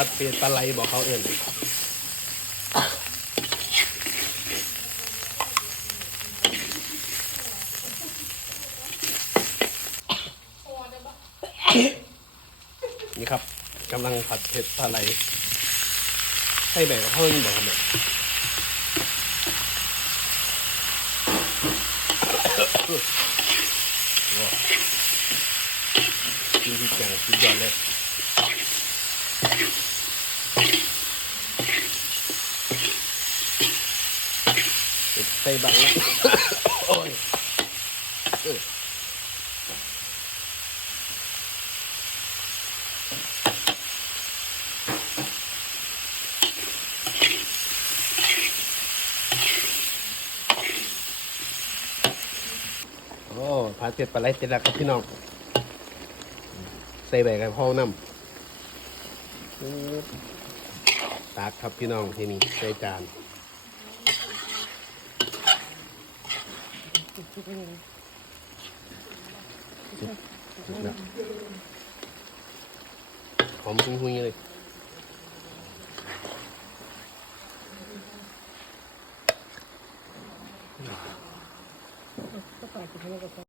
ผัดเผ็ดปลาไหลบอกเขาเอิญนี่ครับกำลังผัดเผ็ดปลาไหลใส่แบบเขาเอิญบอกครับเนี่ยว้าวกินที่แกงสุดยอดเลย ใส่บังแล้วโอ้ยเออโอ้พาเจ็ดปลาไหลเต็ดแล้วครับพี่น้อง ใส่ใบกันพ่อน้ำปึ๊บ ตากครับพี่น้องที่นี่ใส่จานหอมหุยเลยก็ปล่อยกินให้มันก็